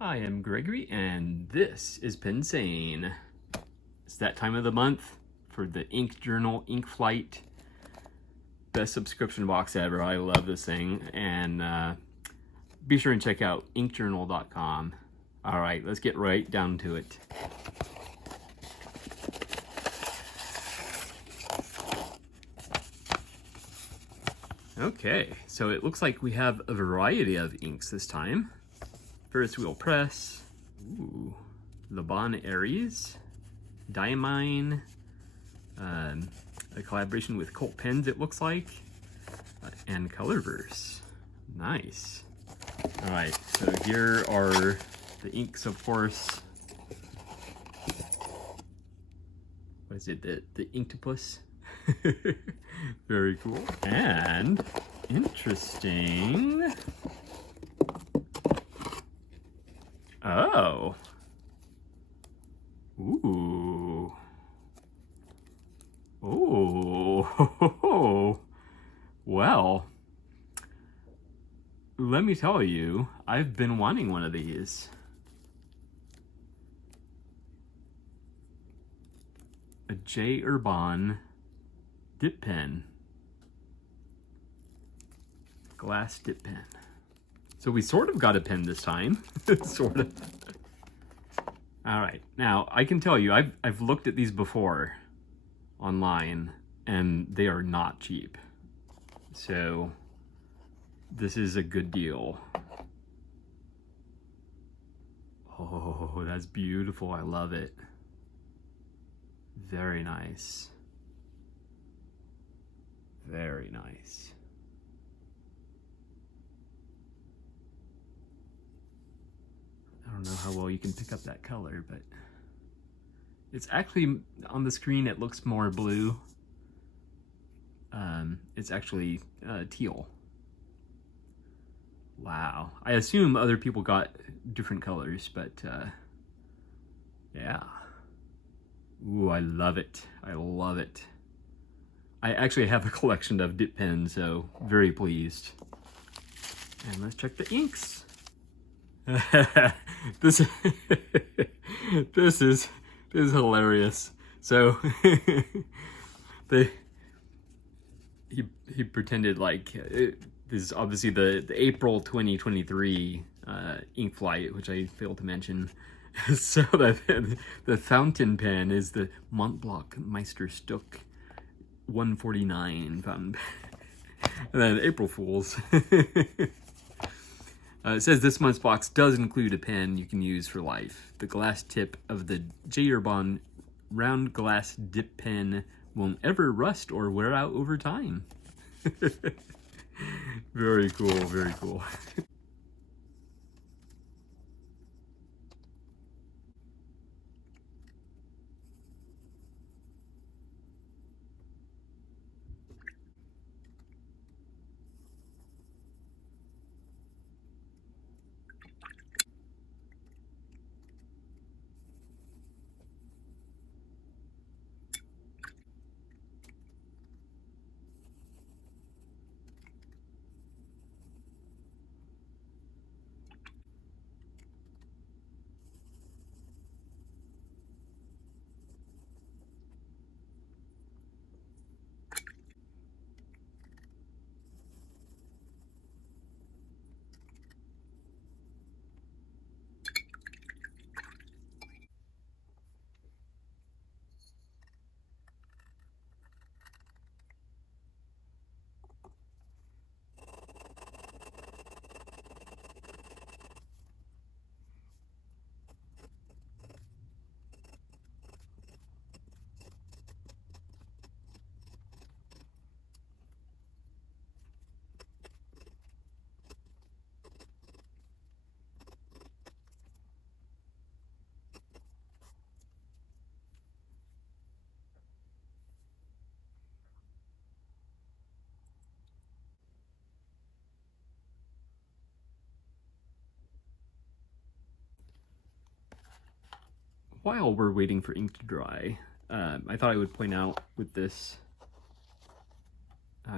I am Gregory, and this is Pensane. It's that time of the month for the Ink Journal Ink Flight. Best subscription box ever. I love this thing. And be sure and check out inkjournal.com. All right, let's get right down to it. Okay, so it looks like we have a variety of inks this time. Ferris Wheel Press, ooh, Le Bon Aries, Diamine, a collaboration with Colt Pens it looks like, and Colorverse. Nice. All right, so here are the inks, of course. What is it, the Inktopus? Very cool. And interesting. Oh. Ooh. Oh. Well, let me tell you, I've been wanting one of these. A J. Herbin dip pen. Glass dip pen. So we sort of got a pen this time. Sort of. All right. Now, I can tell you, I've looked at these before online, and they are not cheap. So this is a good deal. Oh, that's beautiful. I love it. Very nice. Very nice. I don't know how well you can pick up that color, but it's actually, on the screen it looks more blue. It's actually teal. Wow. I assume other people got different colors, but yeah. Ooh, I love it. I love it. I actually have a collection of dip pens, so very pleased. And let's check the inks. this is hilarious. So he pretended like this is obviously the April 2023 ink flight, which I failed to mention. So the fountain pen is the Montblanc Meisterstück 149 fountain pen. And then April Fools. It says this month's box does include a pen you can use for life. The glass tip of the J. Herbin round glass dip pen won't ever rust or wear out over time. Very cool, very cool. While we're waiting for ink to dry, I thought I would point out with this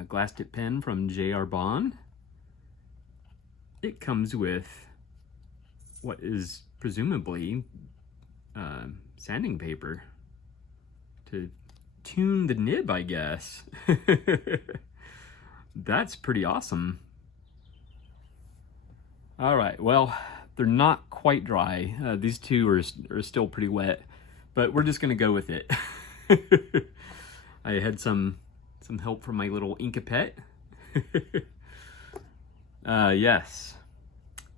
glass tip pen from J. Herbin, it comes with what is presumably sanding paper to tune the nib, I guess. That's pretty awesome. All right, well, they're not quite dry. These two are still pretty wet, but we're just gonna go with it. I had some help from my little Inkapet. Yes.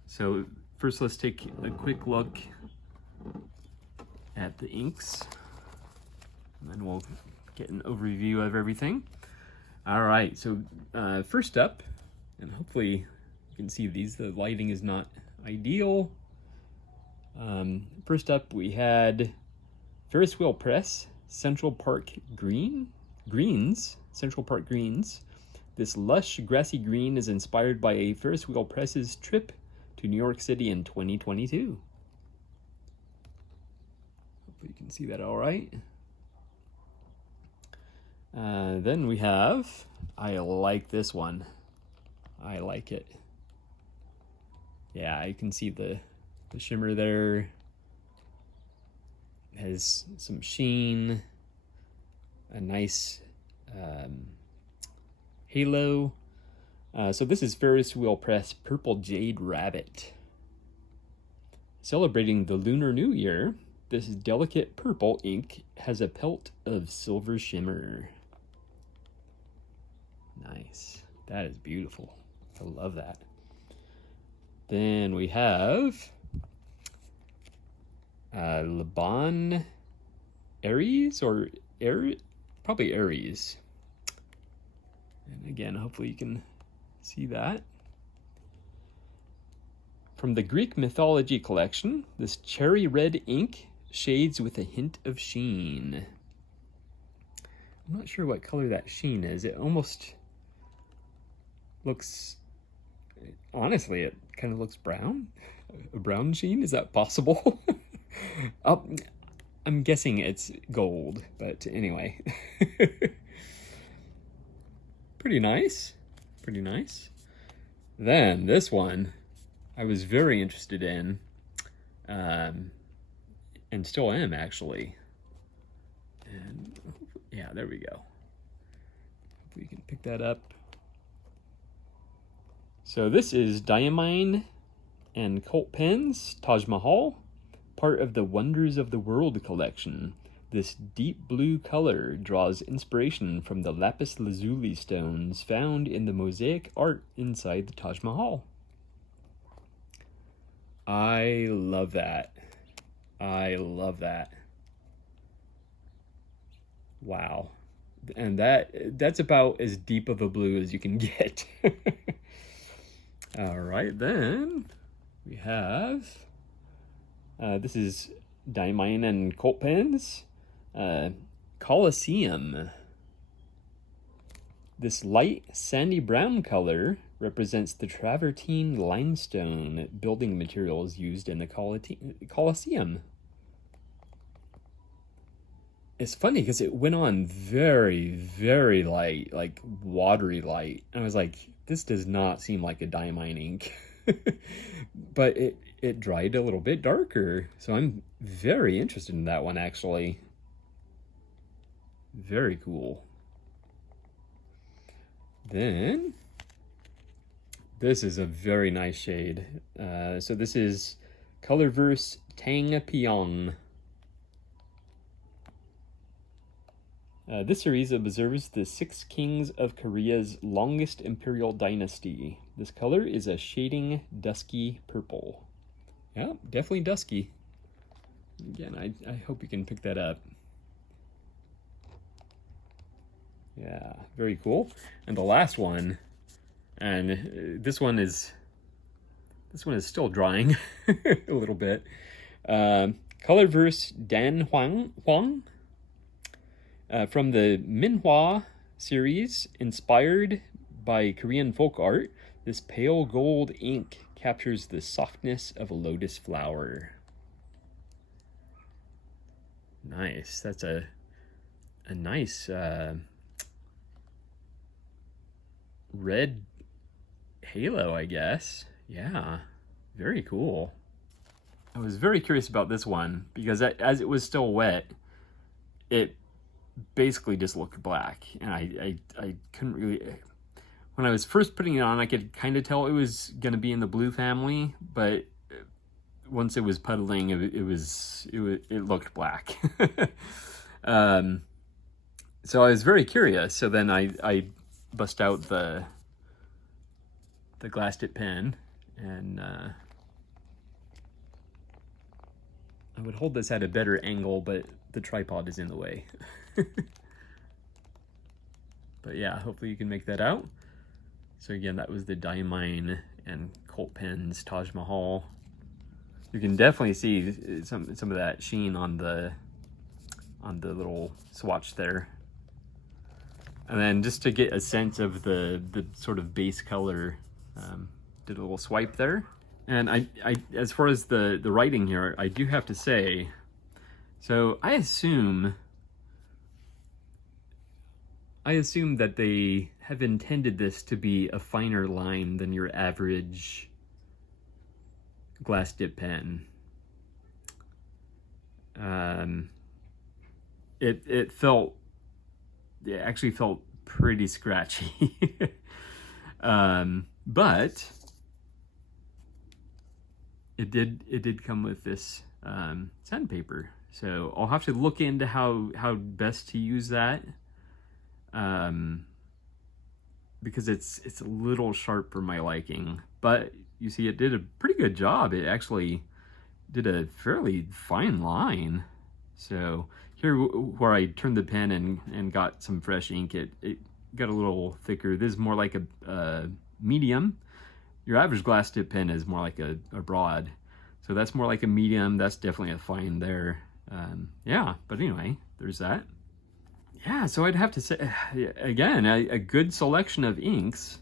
So first let's take a quick look at the inks, and then we'll get an overview of everything. All right, so first up, and hopefully you can see these, the lighting is not ideal. First up we had Ferris Wheel Press Central Park Greens. Central Park Greens. This lush grassy green is inspired by a Ferris Wheel Press's trip to New York City in 2022. Hopefully you can see that all right. Then we have, I like this one. I like it. Yeah, you can see the shimmer there. It has some sheen, a nice halo. So this is Ferris Wheel Press Purple Jade Rabbit. Celebrating the Lunar New Year, this delicate purple ink has a pelt of silver shimmer. Nice. That is beautiful. I love that. Then we have Le Bon Aries, or probably Aries. And again, hopefully you can see that. From the Greek Mythology collection, this cherry red ink shades with a hint of sheen. I'm not sure what color that sheen is. It almost looks, honestly, it kind of looks brown. A brown sheen, is that possible? I'm guessing it's gold, but anyway. Pretty nice. Pretty nice. Then this one I was very interested in, and still am actually. And yeah, there we go. If we can pick that up. So this is Diamine and Colt Pens Taj Mahal, part of the Wonders of the World collection. This deep blue color draws inspiration from the lapis lazuli stones found in the mosaic art inside the Taj Mahal. I love that. I love that. Wow. And that's about as deep of a blue as you can get. All right, then we have, this is Diamine and Colt Pens, Colosseum. This light sandy brown color represents the travertine limestone building materials used in the Colosseum. It's funny because it went on very, very light, like watery light. And I was like, this does not seem like a Diamine ink. But it dried a little bit darker. So I'm very interested in that one, actually. Very cool. Then, this is a very nice shade. So this is Colorverse Tang Pyong. This series observes the 6 kings of Korea's longest imperial dynasty. This color is a shading dusky purple. Yeah, definitely dusky. Again, I hope you can pick that up. Yeah, very cool. And the last one, and this one is still drying a little bit. Colorverse Dan Huang. From the Minhwa series, inspired by Korean folk art, this pale gold ink captures the softness of a lotus flower. Nice. That's a nice red halo, I guess. Yeah, very cool. was very curious about this one because as it was still wet, it basically just looked black, and I couldn't really. When I was first putting it on, I could kind of tell it was going to be in the blue family, but once it was puddling, it looked black. So I was very curious. So then I bust out the glass tip pen, and I would hold this at a better angle, but the tripod is in the way. But yeah, hopefully you can make that out. So again, that was the Diamine and Colt Pens Taj Mahal. You can definitely see some of that sheen on the little swatch there. And then just to get a sense of the sort of base color, did a little swipe there. And I as far as the writing here, I do have to say, so I assume that they have intended this to be a finer line than your average glass dip pen. It actually felt pretty scratchy. But it did come with this sandpaper, so I'll have to look into how best to use that, because it's a little sharp for my liking. But you see, it did a pretty good job. It actually did a fairly fine line. So here, where I turned the pen and got some fresh ink, it got a little thicker. This is more like a medium. Your average glass tip pen is more like a broad. So that's more like a medium. That's definitely a fine there. Yeah, but anyway, there's that. Yeah, so I'd have to say, again, a good selection of inks.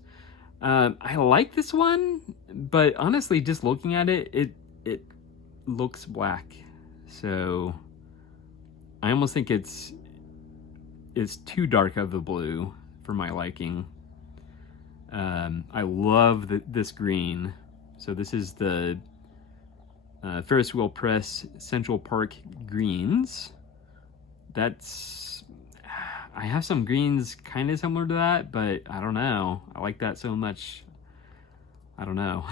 I like this one, but honestly, just looking at it, it looks black. So I almost think it's too dark of a blue for my liking. I love this green. So this is the Ferris Wheel Press Central Park Greens. I have some greens kind of similar to that, but I don't know. I like that so much. I don't know.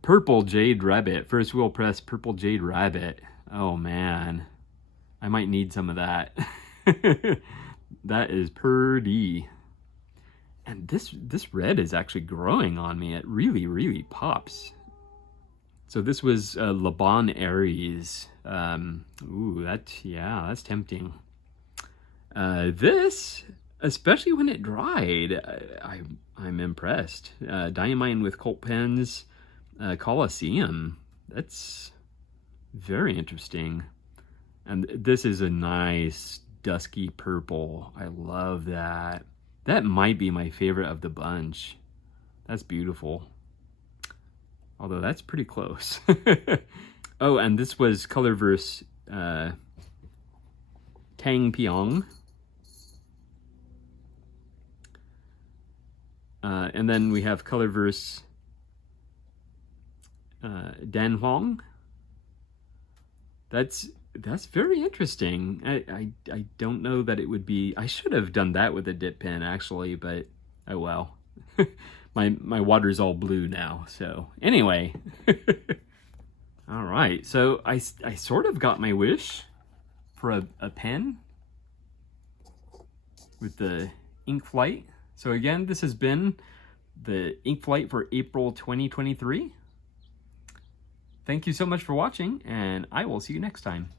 Purple Jade Rabbit. Ferris Wheel Press Purple Jade Rabbit. Oh man. I might need some of that. That is pretty. And this red is actually growing on me. It really, really pops. So this was Le Bon Aries. Ooh, that's tempting. This, especially when it dried, I'm impressed. Diamine with Colt Pens, Colosseum. That's very interesting. And this is a nice dusky purple. I love that. That might be my favorite of the bunch. That's beautiful. Although that's pretty close. Oh, and this was Colorverse Tang Piong. And then we have Colorverse Dan Huang. That's very interesting. I don't know that it would be. I should have done that with a dip pen actually, but oh well. my water's all blue now. So anyway, all right. So I sort of got my wish for a pen with the Ink Flight. So again, this has been the Ink Flight for April 2023. Thank you so much for watching, and I will see you next time.